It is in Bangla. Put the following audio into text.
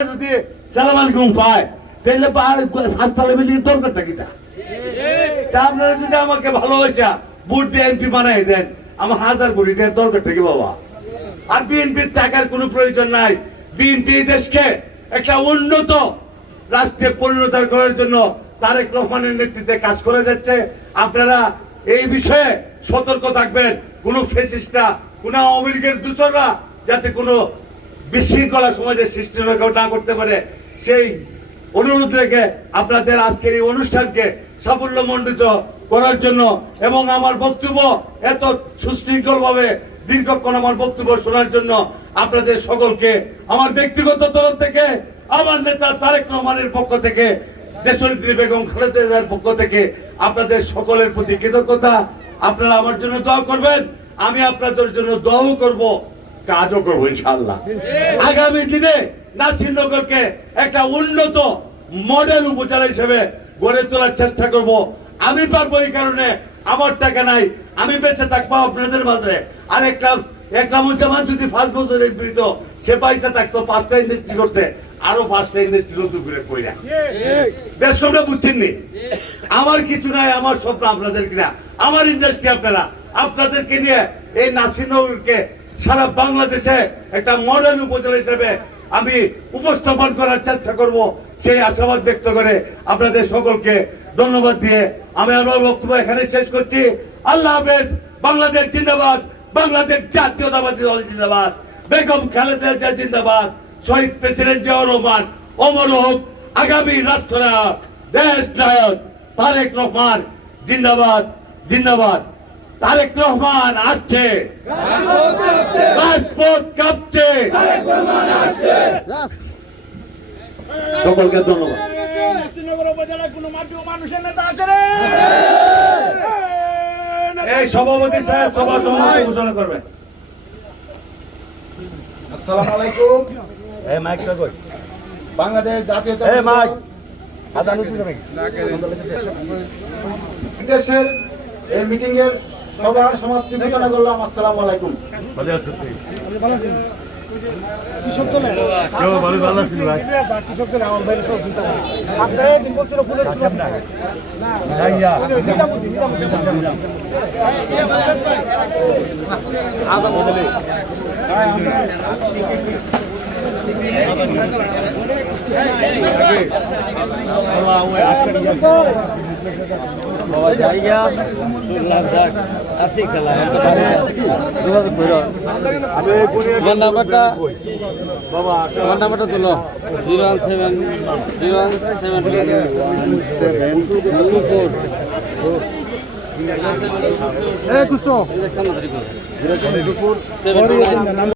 যদি সালামান ঘুম পায় তাহলে হাসপাতালে বিল্ডিং দরকারটা কিনা? আপনারা যদি আমাকে ভালোবাসা ভোট দিয়ে এমপি বানাই দেন, আমার 1000 কোটি টাকার দরকারটা কি বাবা? আর বিএনপির টাকার কোনো প্রয়োজন নাই। বিএনপি দেশকে একটা উন্নত রাষ্ট্রে পরিণত করার জন্য তারেক রহমানের নেতৃত্বে কাজ করে যাচ্ছে। আপনারা এই বিষয়ে সতর্ক থাকবেন, কোন ফেসিস্টরা, কোন আওয়ামী লীগের দূষণরা যাতে কোনো বিশৃঙ্খলা সমাজের সৃষ্টি না করতে পারে, সেই অনুরোধ রেখে আপনাদের আজকের এই অনুষ্ঠানকে সাফল্যমণ্ডিত করার জন্য এবং আমার বক্তব্য এত সুশৃঙ্খল ভাবে দীর্ঘক্ষণ আমার বক্তব্য শোনার জন্য আপনাদের সকলকে আমার ব্যক্তিগত তরফ থেকে, আমার নেতা তারেক রহমানের পক্ষ থেকে, দেশনেত্রী বেগম খালেদা জিয়ার পক্ষ থেকে আপনাদের সকলের প্রতি কৃতজ্ঞতা। আপনারা আমার জন্য দোয়া করবেন, আমি আপনাদের জন্য দোয়াও করব, কাজও করবো ইনশাআল্লাহ। আগামী দিনে নাসিরনগরকে একটা উন্নত মডেল উপজেলা হিসেবে গড়ে তোলার চেষ্টা করব। আমি পারবো, এই কারণে আমার টাকা নাই, আমি বেঁচে থাকবো আপনাদের মাঝে। আর একরামুজ্জামান যদি 5 বছর এমপি তো সে পয়সা থাকতো, 5টা ইন্ডাস্ট্রি করছে, আরো 5টা ইন্ডাস্ট্রি নতুন করে কইরা বেশ সবটা বুঝছেননি। আমার কিছু নাই, আমার স্বপ্ন আপনাদের কিনা, আমার ইন্ডাস্ট্রি আপনারা, আপনাদেরকে নিয়ে এই নাসিরনগরকে সারা বাংলাদেশে একটা মডেল উপজেলা হিসেবে আমি উপস্থাপন করার চেষ্টা করব, সেই আশাবাদ ব্যক্ত করে আপনাদের সকলকে ধন্যবাদ দিয়ে আমি আমার বক্তব্য এখানে শেষ করছি। আল্লাহ হাফেজ। বাংলাদেশ জিন্দাবাদ, বাংলাদেশ জাতীয়তাবাদী দল জিন্দাবাদ, বেগম খালেদা জিয়া জিন্দাবাদ, শহীদ প্রেসিডেন্ট জিয়াউর রহমান অমর হোক, আগামী রাষ্ট্রনায়ক দেশ নায়ক তারেক রহমান জিন্দাবাদ জিন্দাবাদ। তারেক রহমান আসছে, রাজপথ কাঁপছে। সকলকে ধন্যবাদ। এই সভাপতি সাহেব সভা সমাপ্তি ঘোষণা করবেন। আসসালামু আলাইকুম। এই মাইকটা কই? বাংলাদেশ জাতীয়তা এই মাইক দেশের এই মিটিং এর সবার সমাপ্তি ঘোষণা করলাম। আসসালামু আলাইকুম। নাম্বারটা তুলো 017